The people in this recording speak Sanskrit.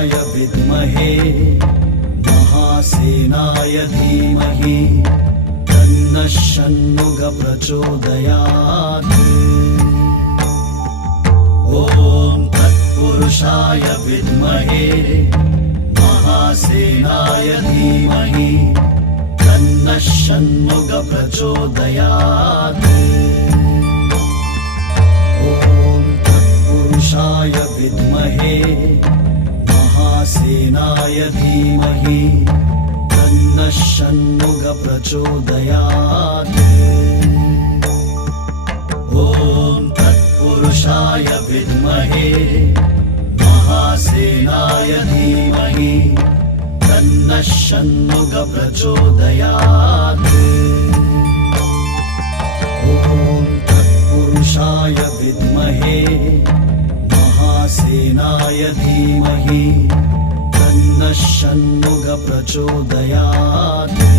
तत्पुरुषाय विद्महे महासेनाय धीमहि तन्नः षण्मुखः प्रचोदयात्। ॐ तत्पुरुषाय विद्महे महासेनाय धीमहि तन्नः षण्मुखः प्रचोदयात्। ॐ तत्पुरुषाय विद्महे महासेनाय धीमहि तन्नः षण्मुखः प्रचोदयात्। ॐ तत्पुरुषाय विद्महे महासेनाय धीमहि तन्नः षण्मुखः प्रचोदयात्। ॐ तत्पुरुषाय विद्महे महासेनाय धीमहि तन्नः षण्मुखः प्रचोदयात्।